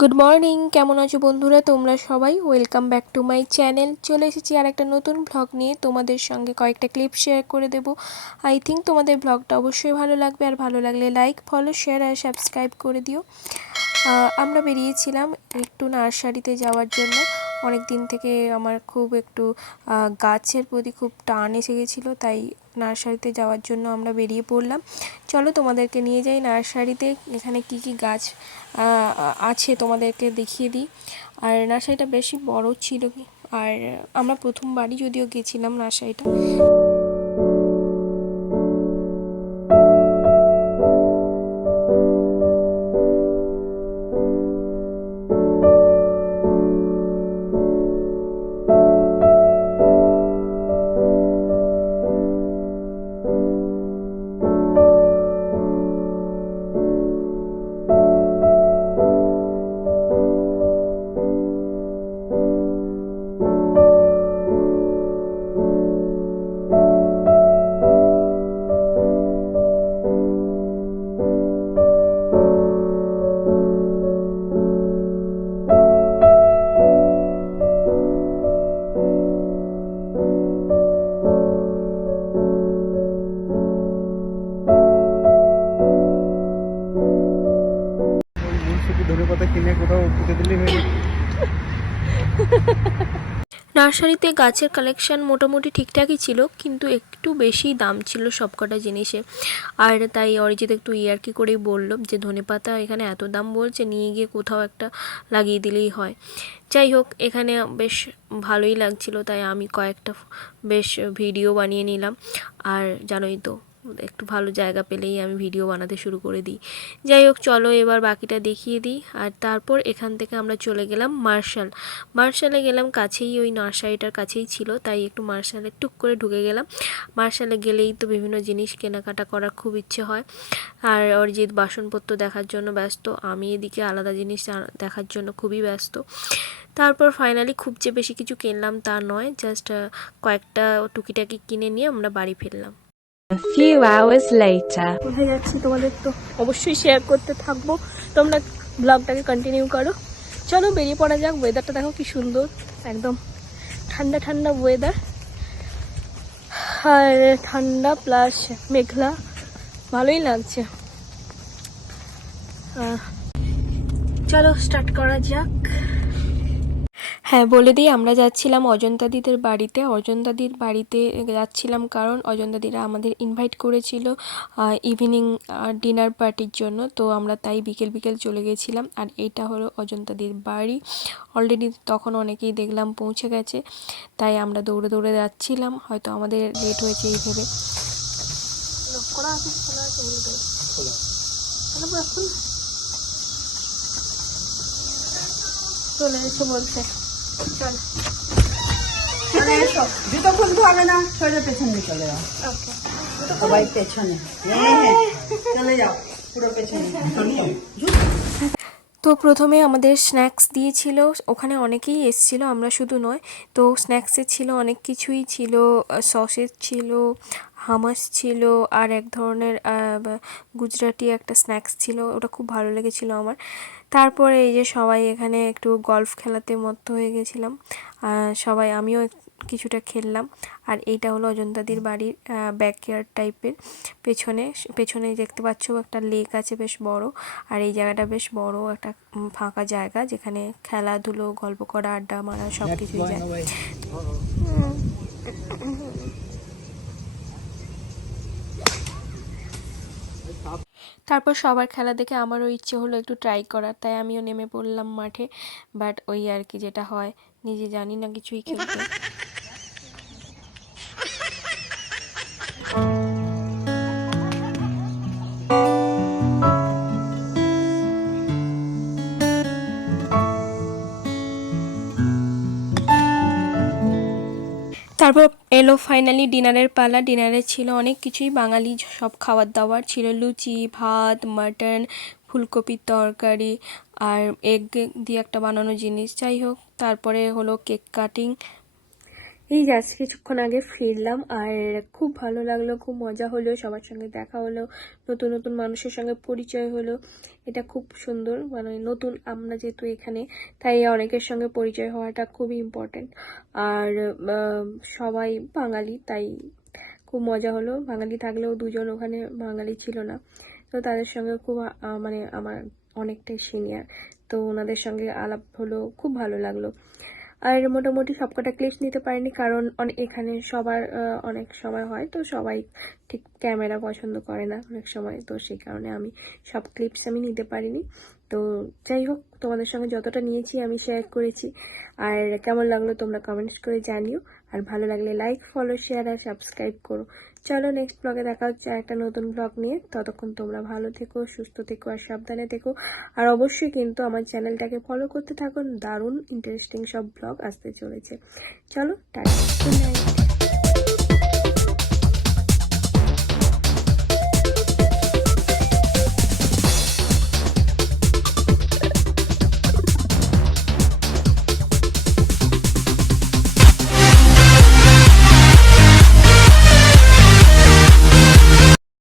Good morning কেমন আছো বন্ধুরা? তোমরা সবাই welcome back to my channel চলে এসেছি আর একটা নতুন ব্লগ নিয়ে। তোমাদের সঙ্গে কয়েকটা ক্লিপ শেয়ার করে দেবো। আই থিঙ্ক তোমাদের ব্লগটা অবশ্যই ভালো লাগবে। আর ভালো লাগলে লাইক ফলো শেয়ার আর সাবস্ক্রাইব করে দিও। আমরা বেরিয়েছিলাম একটু নার্সারিতে যাওয়ার জন্য। অনেক দিন থেকে আমার খুব একটু গাছের প্রতি খুব টান এসে গেছিল, তাই নার্সারিতে যাওয়ার জন্য আমরা বেরিয়ে পড়লাম। চলো তোমাদেরকে নিয়ে যাই নার্সারিতে, এখানে কি কি গাছ আছে তোমাদেরকে দেখিয়ে দিই। আর নার্সারিটা বেশি বড় ছিল আর আমরা প্রথমবারই যদিও গেছিলাম নার্সারিটা। ধনে পুঁতে নার্সারিতে গাছের কালেকশন মোটামুটি ঠিকঠাকই ছিল, কিন্তু একটু বেশি দাম ছিল সবকটা জিনিসে। আর তাই অরিজিৎ একটু ইয়ার্কি করেই বলল যে ধনেপাতা এখানে এত দাম বলছে, নিয়ে গিয়ে কোথাও একটা লাগিয়ে দিলেই হয়। যাই হোক, এখানে বেশ ভালোই লাগছিল, তাই আমি কয়েকটা বেশ ভিডিও বানিয়ে নিলাম। আর জানোই তো একটু ভালো জায়গা পেলেই আমি ভিডিও বানাতে শুরু করে দিই। যাই হোক, চলো এবার বাকিটা দেখিয়ে দিই। আর তারপর এখান থেকে আমরা চলে গেলাম মার্শাল। মার্শালে গেলাম কাছেই, ওই নার্সারিটার কাছেই ছিল, তাই একটু মার্শালে টুক করে ঢুকে গেলাম। মার্শালে গেলেই তো বিভিন্ন জিনিস কেনাকাটা করার খুব ইচ্ছে হয়। আর অরিজিৎ বাসনপত্র দেখার জন্য ব্যস্ত, আমি এদিকে আলাদা জিনিস দেখার জন্য খুবই ব্যস্ত। তারপর ফাইনালি খুব যে বেশি কিছু কিনলাম তা নয় জাস্ট কয়েকটা টুকিটাকি কিনে নিয়ে আমরা বাড়ি ফিরলাম। Few hours later. তোমাদের তো অবশ্যই শেয়ার করতে থাকব। তোমরা ব্লগটাকে কন্টিনিউ করো। চলো বেরিয়ে পড়া যাক ওয়েদারটা দেখো কি সুন্দর, একদম ঠান্ডা ঠান্ডা ওয়েদার আর ঠান্ডা প্লাস মেঘলা, ভালোই লাগছে। চলো স্টার্ট করা যাক। হ্যাঁ বলে দিই, আমরা যাচ্ছিলাম অজন্তাদিদের বাড়িতে। অজন্তাদির বাড়িতে যাচ্ছিলাম কারণ অজন্তাদিরা আমাদের ইনভাইট করেছিল ইভিনিং ডিনার পার্টির জন্য। তো আমরা তাই বিকেল বিকেল চলে গেছিলাম। আর এইটা হলো অজন্তাদির বাড়ি। অলরেডি তখন অনেকেই দেখলাম পৌঁছে গেছে। তাই আমরা দৌড়ে দৌড়ে যাচ্ছিলাম। হয়তো আমাদের লেট হয়েছে এই ভেবে। চলে এসে বলছে। চল। জুতো খুলতে হবে না? সোজা পেছনে চলে যাও। সবাই পেছনে। হ্যাঁ হ্যাঁ চলে যাও। পুরো পেছনে। তো প্রথমে আমাদের স্ন্যাক্স দিয়েছিল। ওখানে অনেকেই এসছিল আমরা শুধু নয়। তো স্ন্যাক্সে ছিল অনেক কিছুই ছিল সসেস ছিল হামাস ছিল আর এক ধরনের গুজরাটি একটা স্ন্যাক্স ছিল, ওটা খুব ভালো লেগেছিলো আমার। তারপরে এই যে সবাই এখানে একটু গল্ফ খেলাতে মত্ত হয়ে গেছিলাম। সবাই আমিও কিছুটা খেললাম। আর এইটা হলো অজন্তাদির বাড়ির ব্যাকয়ার্ড টাইপের পেছনে। পেছনে দেখতে পাচ্ছ একটা লেক আছে বেশ বড়। আর এই জায়গাটা বেশ বড় একটা ফাঁকা জায়গা যেখানে খেলাধুলো, গল্প করা, আড্ডা মারা সব কিছুই যায়। তারপর সবার খেলা দেখে আমারও ইচ্ছে হলো একটু ট্রাই করার, তাই আমিও নেমে পড়লাম মাঠে। বাট ওই আর কি যেটা হয়, নিজে জানি না কিছুই খেলতে। তারপর এলো ফাইনালি ডিনারের পালা। ডিনারে ছিল অনেক কিছুই। বাঙালি সব খাবার দাবার ছিল। লুচি, ভাত মাটন ফুলকপির তরকারি আর এগ দিয়ে একটা বানানো জিনিস। যাই হোক, তারপরে হলো কেক কাটিং এই জাস্ট কিছুক্ষণ আগে ফিরলাম আর খুব ভালো লাগল, খুব মজা হলো, সবার সঙ্গে দেখা হলো, নতুন নতুন মানুষের সঙ্গে পরিচয় হলো। এটা খুব সুন্দর মানে নতুন আমরা যেহেতু এখানে, তাই অনেকের সঙ্গে পরিচয় হওয়াটা খুবই ইম্পর্টেন্ট আর সবাই বাঙালি, তাই খুব মজা হলো। বাঙালি থাকলেও দুজন ওখানে বাঙালি ছিল না। তো তাদের সঙ্গে খুব মানে আমার অনেকটাই সিনিয়র তো ওনাদের সঙ্গে আলাপ হলো, খুব ভালো লাগল। আর মোটামুটি সবকটা ক্লিপস নিতে পারিনি কারণ এখানে সবার অনেক সময় হয় তো সবাই ঠিক ক্যামেরা পছন্দ করে না অনেক সময়। তো সেই কারণে আমি সব ক্লিপস আমি নিতে পারিনি। তো যাই হোক, তোমাদের সঙ্গে যতটা নিয়েছি আমি শেয়ার করেছি। আর কেমন লাগল তোমরা কমেন্টস করে জানিও। আর ভালো লাগলে লাইক ফলো শেয়ার আর সাবস্ক্রাইব করো। চলো নেক্সট ব্লগে দেখা হচ্ছে একটা নতুন ব্লগ নিয়ে। ততক্ষণ তোমরা ভালো থেকো, সুস্থ থেকো আর সাবধানে থেকো। আর অবশ্যই কিন্তু আমার চ্যানেলটাকে ফলো করতে থাকুন। দারুণ ইন্টারেস্টিং সব ব্লগ আসতে চলেছে। চলো, টাটা। Good night